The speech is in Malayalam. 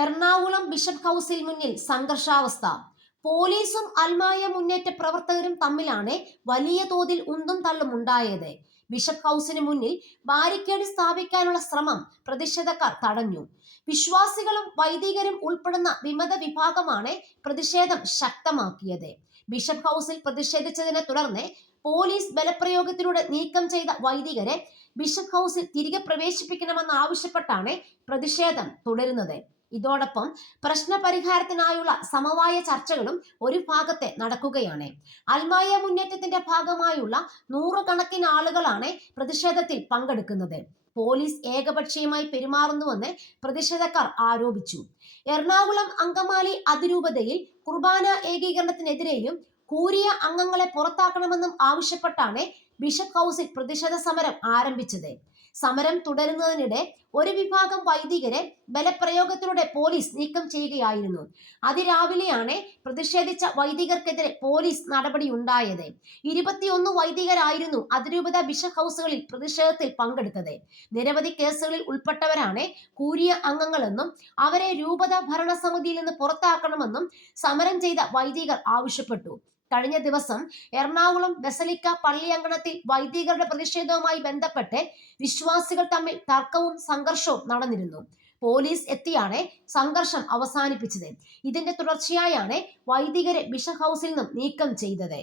എറണാകുളം ബിഷപ്പ് ഹൗസിൽ മുന്നിൽ സംഘർഷാവസ്ഥ. പോലീസും അൽമായ മുന്നേറ്റ പ്രവർത്തകരും തമ്മിലാണ് വലിയ തോതിൽ ഉന്തും തള്ളും ഉണ്ടായത്. ബിഷപ്പ് ഹൗസിന് മുന്നിൽ ബാരിക്കേഡ് സ്ഥാപിക്കാനുള്ള ശ്രമം പ്രതിഷേധക്കാർ തടഞ്ഞു. വിശ്വാസികളും വൈദികരും ഉൾപ്പെടുന്ന വിമത വിഭാഗമാണ് പ്രതിഷേധം ശക്തമാക്കിയത്. ബിഷപ്പ് ഹൗസിൽ പ്രതിഷേധിച്ചതിനെ തുടർന്ന് പോലീസ് ബലപ്രയോഗത്തിലൂടെ നീക്കം ചെയ്ത വൈദികരെ ബിഷപ്പ് ഹൗസിൽ തിരികെ പ്രവേശിപ്പിക്കണമെന്ന് ആവശ്യപ്പെട്ടാണ് പ്രതിഷേധം തുടരുന്നത്. ഇതോടൊപ്പം പ്രശ്നപരിഹാരത്തിനായുള്ള സമവായ ചർച്ചകളും ഒരു ഭാഗത്തെ നടക്കുകയാണ്. അൽമായ മുന്നേറ്റത്തിന്റെ ഭാഗമായുള്ള നൂറുകണക്കിന് ആളുകളാണ് പ്രതിഷേധത്തിൽ പങ്കെടുക്കുന്നത്. പോലീസ് ഏകപക്ഷീയമായി പെരുമാറുന്നുവെന്ന് പ്രതിഷേധക്കാർ ആരോപിച്ചു. എറണാകുളം അങ്കമാലി അതിരൂപതയിൽ കുർബാന ഏകീകരണത്തിനെതിരെയും കൂരിയ അംഗങ്ങളെ പുറത്താക്കണമെന്നും ആവശ്യപ്പെട്ടാണ് ബിഷപ്പ് ഹൗസിൽ പ്രതിഷേധ സമരം ആരംഭിച്ചത്. സമരം തുടരുന്നതിനിടെ ഒരു വിഭാഗം വൈദികരെ ബലപ്രയോഗത്തിലൂടെ പോലീസ് നീക്കം ചെയ്യുകയായിരുന്നു. അതിരാവിലെയാണ് പ്രതിഷേധിച്ച വൈദികർക്കെതിരെ പോലീസ് നടപടി ഉണ്ടായത്. 21 വൈദികരായിരുന്നു അതിരൂപത ബിഷപ്പ് ഹൗസുകളിൽ പ്രതിഷേധത്തിൽ പങ്കെടുത്തത്. നിരവധി കേസുകളിൽ ഉൾപ്പെട്ടവരാണ് കൂരിയ അംഗങ്ങളെന്നും അവരെ രൂപത ഭരണസമിതിയിൽ നിന്ന് പുറത്താക്കണമെന്നും സമരം ചെയ്ത വൈദികർ ആവശ്യപ്പെട്ടു. കഴിഞ്ഞ ദിവസം എറണാകുളം ബസലിക്ക പള്ളിയങ്കണത്തിൽ വൈദികരുടെ പ്രതിഷേധവുമായി ബന്ധപ്പെട്ട് വിശ്വാസികൾ തമ്മിൽ തർക്കവും സംഘർഷവും നടന്നിരുന്നു. പോലീസ് എത്തിയാണ് സംഘർഷം അവസാനിപ്പിച്ചത്. ഇതിന്റെ തുടർച്ചയായാണ് വൈദികരെ ബിഷപ്പ് ഹൗസിൽ നിന്നും നീക്കം ചെയ്തത്.